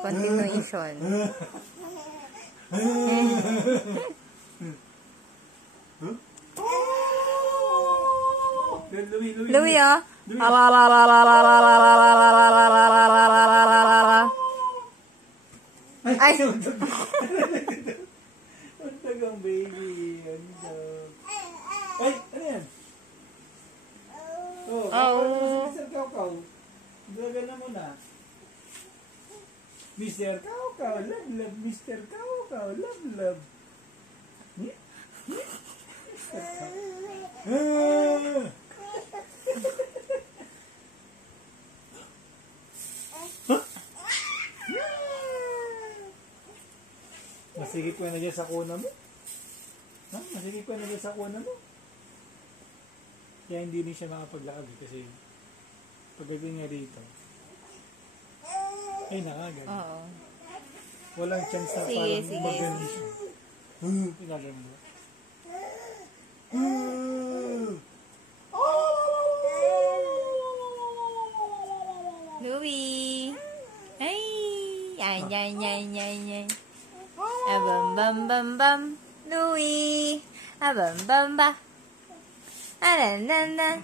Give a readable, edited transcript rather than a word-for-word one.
Continuation. Louie, oh. Ay! Ang tagang baby. Ay, ano yan? Oh. Mr. Kaukaw. Gagana mo na. Mr. Kaukaw, love, love. Mr. Kaukaw, love, love. Masigit ko na dyan sa kuna mo. Ha? Masigit ko na dyan sa kuna mo. Kaya hindi rin siya makapaglakad kasi pagdating niya dito ay nakagad. Oo. Walang chance na parang magaling siya. Pinagam mo. Louie! Ay! Ay, ay, ay, ay, ay. Abam, bam, bam, bam. Louie! Abam, bam, ba. Anan, nan, nan.